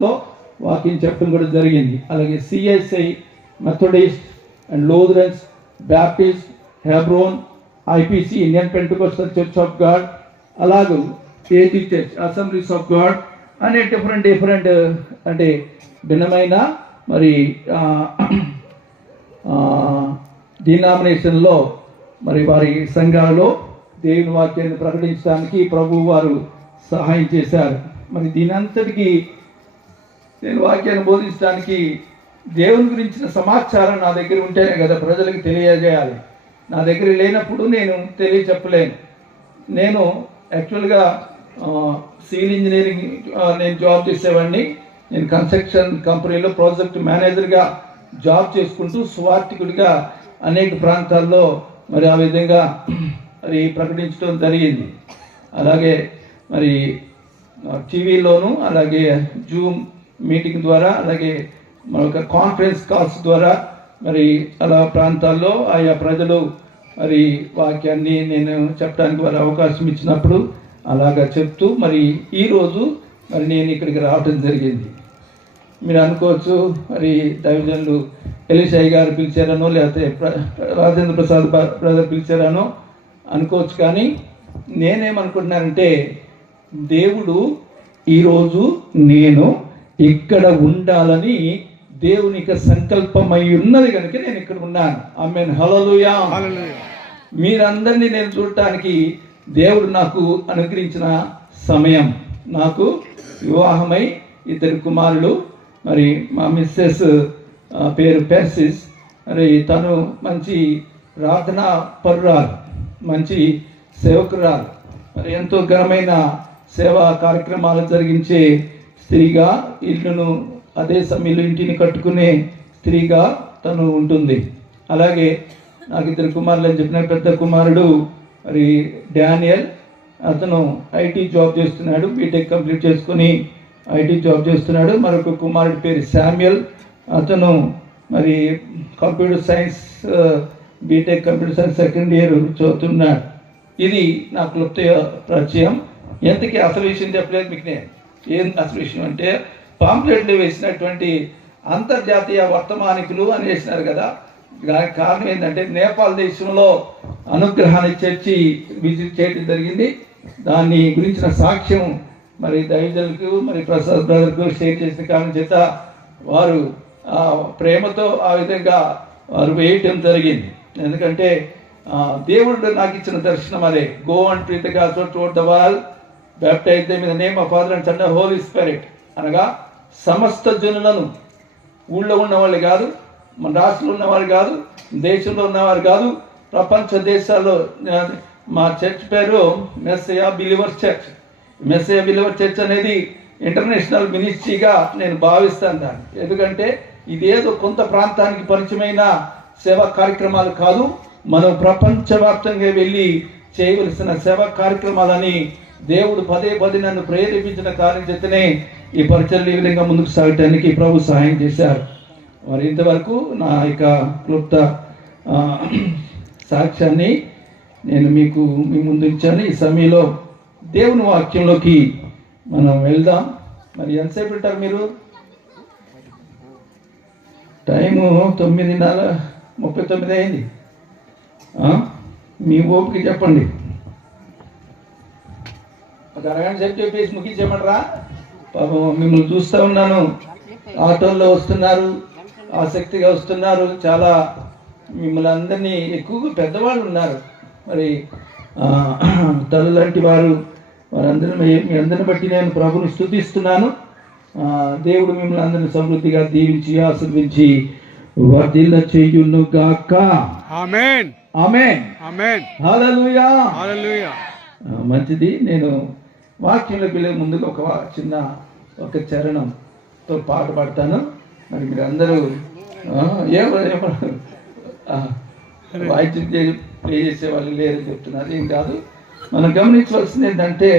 Walking చెప్పడం కూడా జరిగింది. అలాగే CSI, Methodist and Lutherans, Baptist, Hebron, IPC, Indian Pentecostal church of God, అలాగే ఏటీ చర్చ్, అసెంబ్లీస్ ఆఫ్ గాడ్ అనే డిఫరెంట్ అంటే భిన్నమైన మరి డినామినేషన్లో మరి వారి సంఘాలలో దేవుని వాక్యాన్ని ప్రకటించడానికి ప్రభు వారు సహాయం చేశారు. మరి దీనంతటికీ నేను వాక్యాన్ని బోధించడానికి దేవుని గురించిన సమాచారం నా దగ్గర ఉంటేనే కదా ప్రజలకు తెలియజేయాలి. నా దగ్గర లేనప్పుడు నేను తెలియచెప్పలేను. నేను యాక్చువల్గా సివిల్ ఇంజనీరింగ్ నేను జాబ్ చేసేవాడిని. నేను కన్స్ట్రక్షన్ కంపెనీలో ప్రాజెక్ట్ మేనేజర్గా జాబ్ చేసుకుంటూ స్వార్థికుడిగా అనేక ప్రాంతాల్లో మరి ఆ విధంగా మరి ప్రకటించడం జరిగింది. అలాగే మరి టీవీలోను, అలాగే జూమ్ మీటింగ్ ద్వారా, అలాగే మరొక కాన్ఫరెన్స్ కాల్స్ ద్వారా మరి అలా ప్రాంతాల్లో ఆయా ప్రజలు మరి వాక్యాన్ని నేను చెప్పడానికి వారు అవకాశం ఇచ్చినప్పుడు అలాగా చెప్తూ మరి ఈరోజు మరి నేను ఇక్కడికి రావడం జరిగింది. మీరు అనుకోవచ్చు మరి దైవజనులు ఎలిషాయి గారు పిలిచారనో లేకపోతే రాజేంద్ర ప్రసాద్ బ్రదర్ పిలిచారనో అనుకోవచ్చు. కానీ నేనేమనుకుంటున్నానంటే దేవుడు ఈరోజు నేను ఇక్కడ ఉండాలని దేవునికి సంకల్పమై ఉన్నది కనుక నేను ఇక్కడ ఉన్నాను. ఆమేన్, హల్లెలూయా. మీరందరినీ నేను చూడటానికి దేవుడు నాకు అనుగ్రహించిన సమయం. నాకు వివాహమై 2 కుమారులు. మరి మా మిస్సెస్ పేరు పెర్సిస్. మరి తను మంచి ప్రార్థనా పరురాలు, మంచి సేవకురాలు, మరి ఎంతో ఘనమైన సేవా కార్యక్రమాలు జరిగించే స్త్రీగా, ఇల్లును అదే సమయంలో ఇంటిని కట్టుకునే స్త్రీగా తను ఉంటుంది. అలాగే నాకు 2 కుమారులు అని చెప్పిన పెద్ద కుమారుడు మరి డానియల్, అతను ఐటీ జాబ్ చేస్తున్నాడు, బీటెక్ కంప్లీట్ చేసుకుని ఐటీ జాబ్ చేస్తున్నాడు. మరొక కుమారుడి పేరు శామ్యుయల్, అతను మరి computer science BTech computer science second year చదువుతున్నాడు. ఇది నా క్లుప్త పరిచయం. ఎంతకీ అసలు విషయం చెప్పలేదు మీకు. నేను ఏం అసలు విషయం అంటే, పాంప్లెట్లు వేసినటువంటి అంతర్జాతీయ వర్తమానికులు అని వేసినారు కదా. దానికి కారణం ఏంటంటే నేపాల్ దేశంలో అనుగ్రహాన్ని చర్చి విజిట్ చేయడం జరిగింది. దాన్ని గురించిన సాక్ష్యం మరి దైవజనులకు మరి ప్రసాద్ బ్రదర్కు షేర్ చేసిన కారణం చేత వారు ప్రేమతో ఆ విధంగా వారు వేయటం జరిగింది. ఎందుకంటే దేవుడు నాకు ఇచ్చిన దర్శనం అదే. Go and preach the gospel toward the world, baptize them in the name of father and son and holy spirit. అనగా సమస్త జనులను, ఊళ్ళో ఉన్నవాళ్ళు కాదు, మన రాష్ట్రంలో ఉన్నవారు కాదు, దేశంలో ఉన్నవారు కాదు, ప్రపంచ దేశాల్లో. మా చర్చ్ పేరు మెస్సయా బిలీవర్స్ చర్చ్. మెస్సయా బిలీవర్స్ చర్చ్ అనేది ఇంటర్నేషనల్ మినిస్ట్రీగా నేను భావిస్తాను దాన్ని. ఎందుకంటే ఇదేదో కొంత ప్రాంతానికి పరిచయమైన సేవా కార్యక్రమాలు కాదు, మనం ప్రపంచవ్యాప్తంగా వెళ్ళి చేయవలసిన సేవా కార్యక్రమాలని దేవుడు పదే నన్ను ప్రేరేపించిన కారణం చేతనే ఈ పరిచర్లు ఈ విధంగా ముందుకు సాగటానికి ప్రభు సహాయం చేశారు. మరి ఇంతవరకు నా యొక్క క్లుప్త సాక్ష్యాన్ని నేను మీకు మీ ముందు ఇచ్చాను. ఈ సమయంలో దేవుని వాక్యంలోకి మనం వెళ్దాం. మరి ఎంతసేపు ఉంటారు మీరు? టైము 9:39 అయింది. మీ ఓపిక చెప్పండి. ఒక అరగంట సేపు చెప్పేసి ముగించేయమంటారా? పాపం మిమ్మల్ని చూస్తూ ఉన్నాను, ఆటోల్లో వస్తున్నారు, ఆసక్తిగా వస్తున్నారు. చాలా మిమ్మల్ని అందరినీ, ఎక్కువగా పెద్దవాళ్ళు ఉన్నారు, మరి తల్లులాంటి వారందరూ మీ అందరిని బట్టి నేను ప్రభుని స్తుతిస్తున్నాను. దేవుడు మిమ్మల్ని అందరిని సమృద్ధిగా దీవించి ఆశీర్వించి వర్ధిల్ల చేయును గాక. ఆమేన్, ఆమేన్, ఆమేన్, హల్లెలూయా, హల్లెలూయా. మంచిది. నేను వాక్యంలోకి వెళ్ళే ముందుగా ఒక చరణంతో పాట పాడతాను. మరి మీరు అందరూ వాయిద్యం ప్లే చేసే వాళ్ళు లేరని చెప్తున్నారు. ఏం కాదు, మనం గమనించవలసింది ఏంటంటే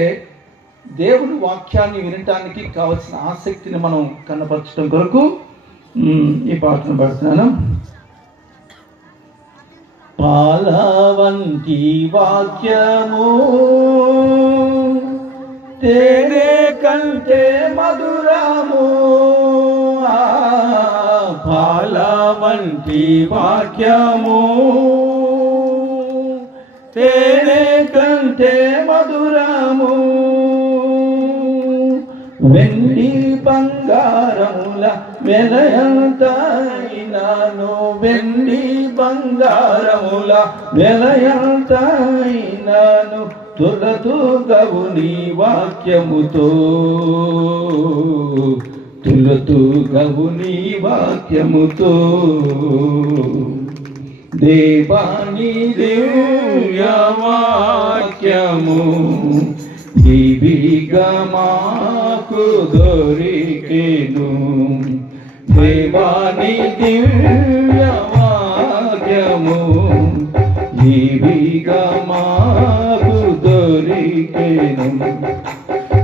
దేవుని వాక్యాన్ని వినటానికి కావలసిన ఆసక్తిని మనం కనపరచడం కొరకు ఈ పాటను పాడుతున్నాను. పాల వంటి వాక్యము తేనె కంటే మధురము, వంటి వాక్యము తేనె కంటే మధురము వెండి బంగారముల వెలయంతైనాను వెండి బంగారముల వెలయంతైనాను తులతూగవు నీ వాక్యముతో తులతూగవు నీ వాక్యముతో దేవాని దివ్య వాక్యము దివిగా మాకు దొరికెను దేవాని దివ్య వాక్యము దివిగా మాకు దొరికెను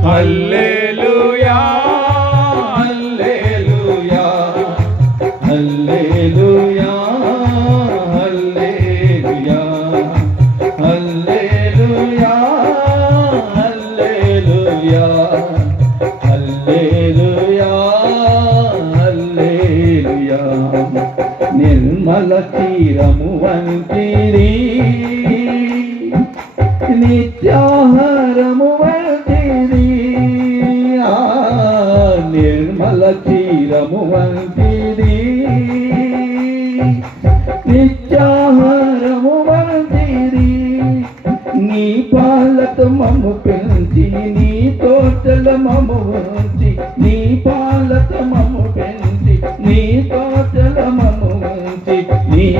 హల్లెలూయా హల్లెలూయా హల్లెలూయా హల్లెలూయా హల్లెలూయా హల్లెలూయా హల్లెలూయా నిర్మల తీరము వంటిది నిత్యాహారము వంటిది నిర్మల తీరము వంటిది నిత్యాహారము వంటిది నీ పాలతో మమ్ము